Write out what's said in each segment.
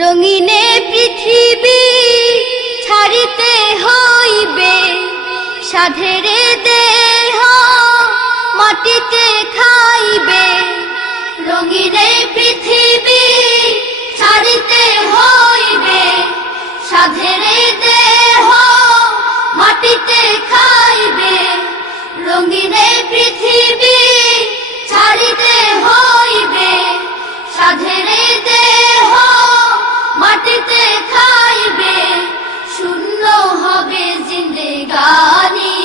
রঙিনে পৃথিবী ছাড়িতে হইবে, সাধেরে দেহ মাটিতে খাইবে। রঙিনে পৃথিবী ছাড়িতে হইবে, সাধেরে দেহ মাটিতে খাইবে। রঙিনে পৃথিবী ছাড়িতে হইবে, সাধেরে দেহ মাটিতে খাইবে। শূন্য হবে জিন্দেগানি,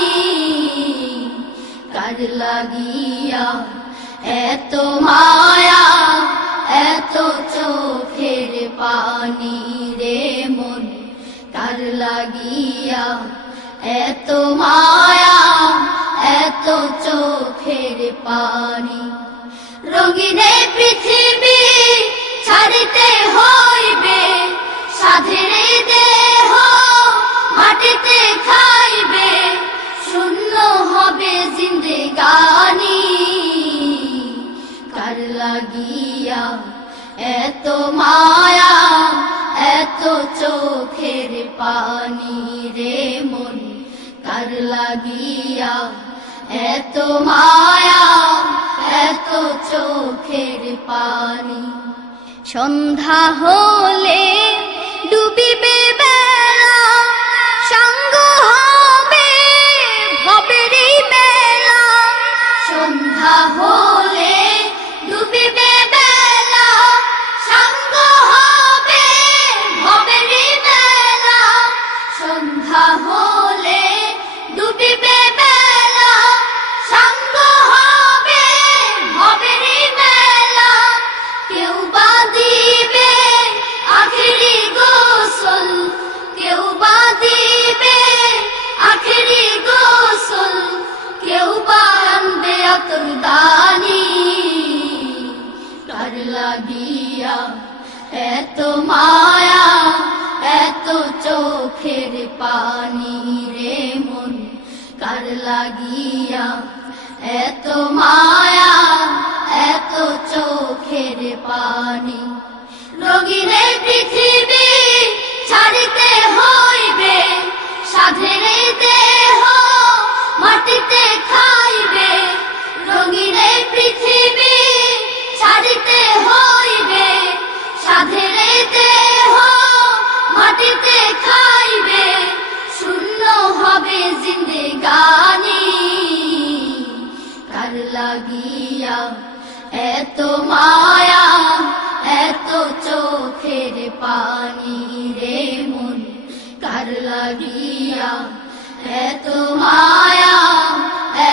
কার লাগিয়া এত মায়া, এত চোখের পানি রে মন। কার লাগিয়া এত মায়া, এত চোখের পানি। রঙিনে পৃথিবী ছাড়িতে হইবে, সাধেরে দেহ মাটিতে খাইবে। শূন্য হবে জিন্দেগানি, কার লাগিয়া এত মায়া, এত চোখের পানি রে মন। কার লাগিয়া এত মায়া, এত চোখের পানি। সন্ধ্যা হলে ডুবিবে বেলা, সাঙ্গ হবে ভবেরই মেলা। সন্ধ্যা হলে ডুবিবে বেলা, সাঙ্গ হবে ভবেরই মেলা। সন্ধ্যা হলে ডুবিবে বেলা, সাঙ্গ হবে ভবেরই মেলা। কেউ বা দিবে আখেরি গোসল, কেউ বা দিবে আখেরি গোসল। কেউ বা আনবে আতরদানি, কার লাগিয়া এত মায়া, এত চোখের পানি রে মন। কার লাগিয়া এত মায়া, এত চোখের পানি। রঙিনে পৃথিবী ছাড়িতে হইবে, সাধেরে দেহ মাটিতে খাইবে। রঙিনে পৃথিবী ছাড়িতে হইবে, সাধেরে দেহ মাটিতে খাইবে। শূন্য হবে জিন্দেগানি, কার লাগিয়া এত মায়া, এত চোখের পানি রে মন। কার লাগিয়া এত মায়া,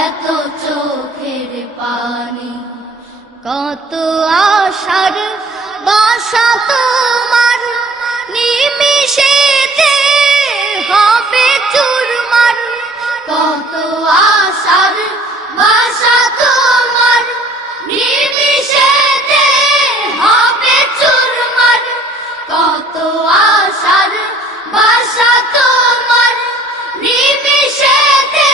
এত চোখের পানি। কত আশার বাসা তোমার, নিমিষেতে হবে চুরমার। কত আশার বাসা তোমার, নিমিষেতে হবে চুরমার। কত আশার বাসা তোমার, নিমিষেতে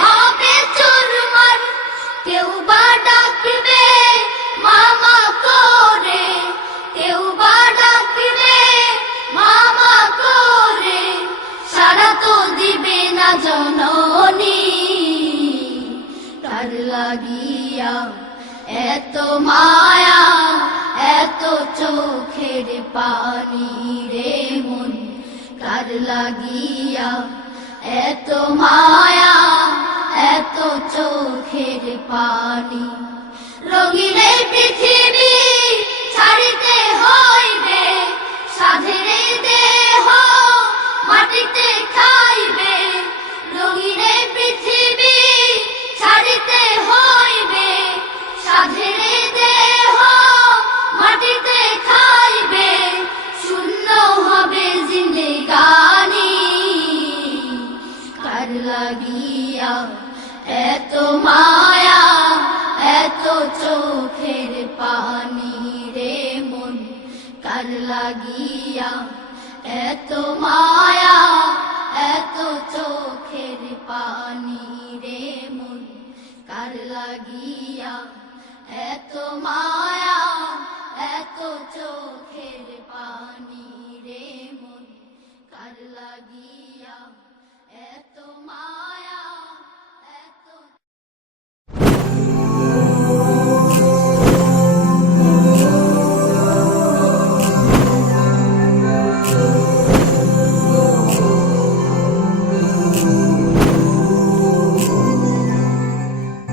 হবে চুরমার। কেউ বা ডাকবে মামা করে, কেউ বা ডাকবে মামা করে। সারা তো দিবে না জননী, কার লাগিয়া এত মায়া, এত চোখের পানি রে মন। কার লাগিয়া এত মায়া, এত চোখের পানি। রঙিনে পৃথিবী ছাড়িতে হইবে, সাধেরে দেহ মাটিতে খাইবে। রঙিনে পৃথিবী ছাড়িতে হইবে, সাধেরে দেহ মাটিতে খাইবে। শূন্য হবে জিন্দেগানি, কার লাগিয়া এত মায়া, এত চোখের পানি রে মন। কার লাগিয়া এত মায়া, এত চোখের পানি রে মন। কার লাগিয়া এত মায়া, এত চোখের পানি। কার লাগিয়া এত মায়া